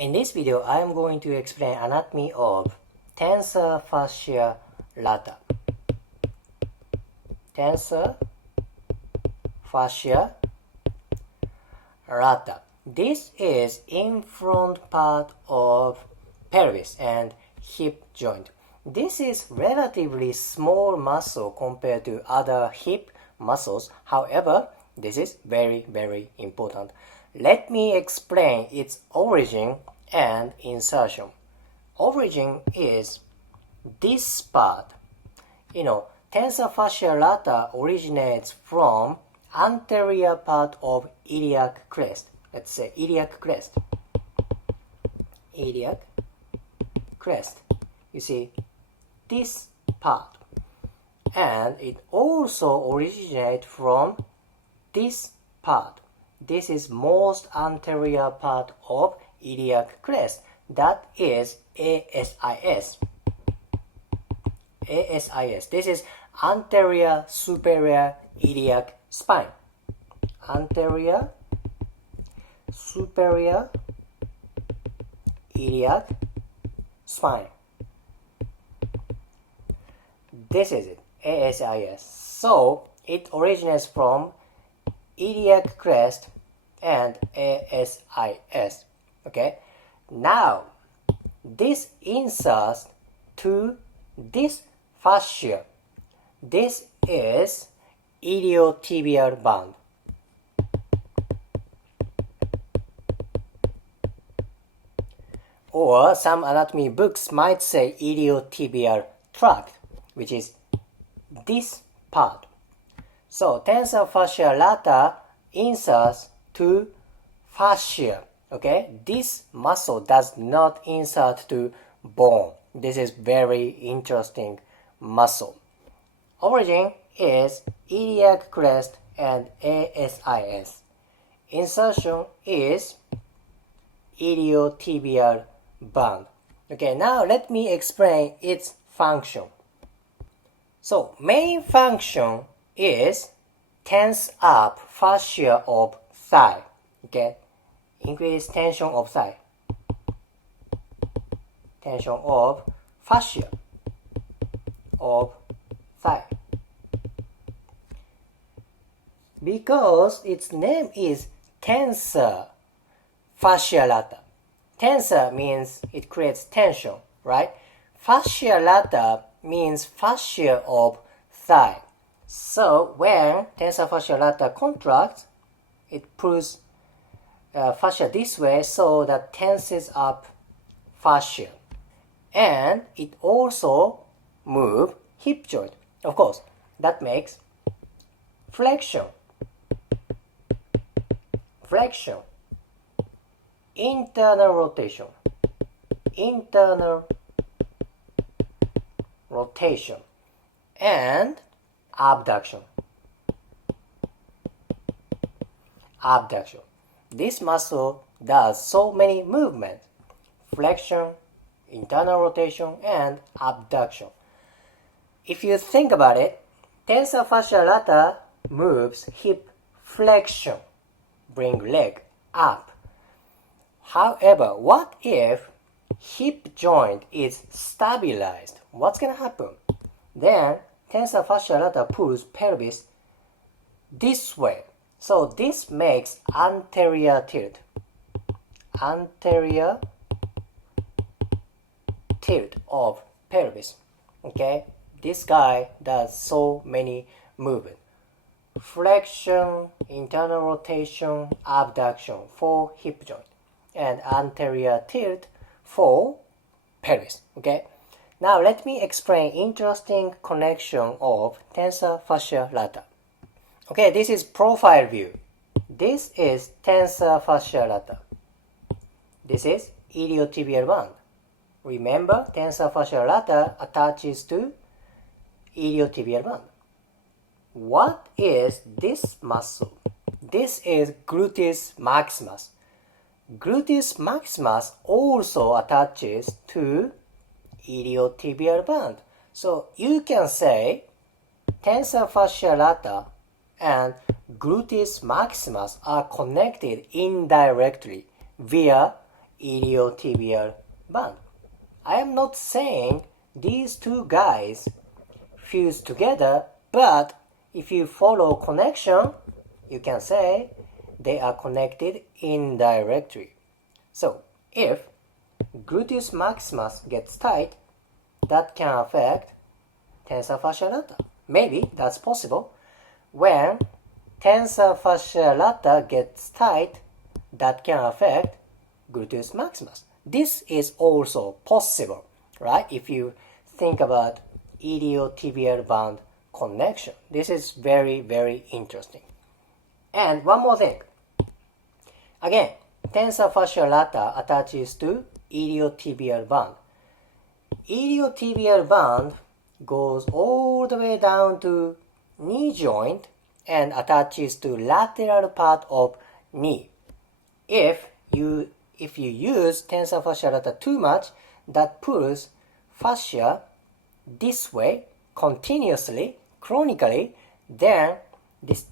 In this video, I am going to explain anatomy of tensor fascia lata. Tensor fascia lata. This is in front part of pelvis and hip joint. This is relatively small muscle compared to other hip muscles. However, this is very, very important. Let me explain its origin and insertion. Origin is this part. Tensor fascia lata originates from anterior part of iliac crest. Let's say iliac crest. Iliac crest. You see, this part. And it also originates from this part. This is most anterior part of iliac crest. That is ASIS. ASIS. This is anterior superior iliac spine. Anterior superior iliac spine. This is it, ASIS. So it originates from iliac crest and ASIS. Okay. Now this inserts to this fascia. This is iliotibial band. Or some anatomy books might say iliotibial tract, which is this part. So tensor fascia lata inserts to fascia. Okay, this muscle does not insert to bone. This is very interesting muscle. Origin is iliac crest and ASIS. Insertion is iliotibial band. Okay, now let me explain its function. So main function is tense up fascia of thigh. Okay, increase tension of thigh. Tension of fascia of thigh. Because its name is tensor fascia lata. Tensor means it creates tension, right? Fascia lata means fascia of thigh. So when tensor fascia lata contracts, it pulls fascia this way so that tenses up fascia. And it also moves hip joint. Of course, that makes flexion. Flexion. Internal rotation. Internal rotation. And abduction. Abduction. This muscle does so many movements. Flexion, internal rotation, and abduction. If you think about it, tensor fascia lata moves hip flexion, bring leg up. However, what if hip joint is stabilized? What's going to happen? Then tensor fascia lata pulls pelvis this way. So this makes anterior tilt. Anterior tilt of pelvis. Okay, this guy does so many movements. Flexion, internal rotation, abduction for hip joint, and anterior tilt for pelvis. Okay, now let me explain interesting connection of tensor fascia lata. Okay, this is profile view. This is tensor fascia lata. This is iliotibial band. Remember, tensor fascia lata attaches to iliotibial band. What is this muscle? This is gluteus maximus. Gluteus maximus also attaches to iliotibial band. So you can say tensor fascia lata and gluteus maximus are connected indirectly via iliotibial band. I am not saying these two guys fuse together, but if you follow connection, you can say they are connected indirectly. So, if gluteus maximus gets tight, that can affect tensor fascia lata. Maybe that's possible. When tensor fascia lata gets tight, that can affect gluteus maximus. This is also possible, right? If you think about iliotibial band connection. This is very, very interesting. And one more thing. Again, tensor fascia lata attaches to iliotibial band. Iliotibial band goes all the way down to knee joint and attaches to lateral part of knee. If you use tensor fascia lata too much, that pulls fascia this way continuously, chronically, then this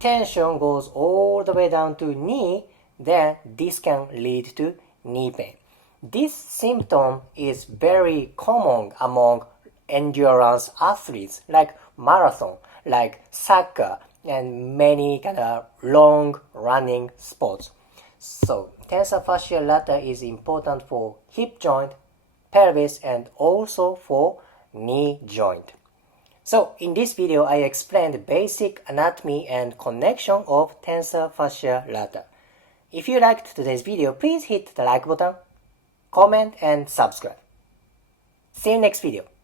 tension goes all the way down to knee, then this can lead to knee pain. This symptom is very common among endurance athletes like marathon, like soccer, and many kind of long running sports. So tensor fascia lata is important for hip joint, pelvis, and also for knee joint. So in this video, I explained the basic anatomy and connection of tensor fascia lata. If you liked today's video, please hit the like button, comment, and subscribe. See you next video.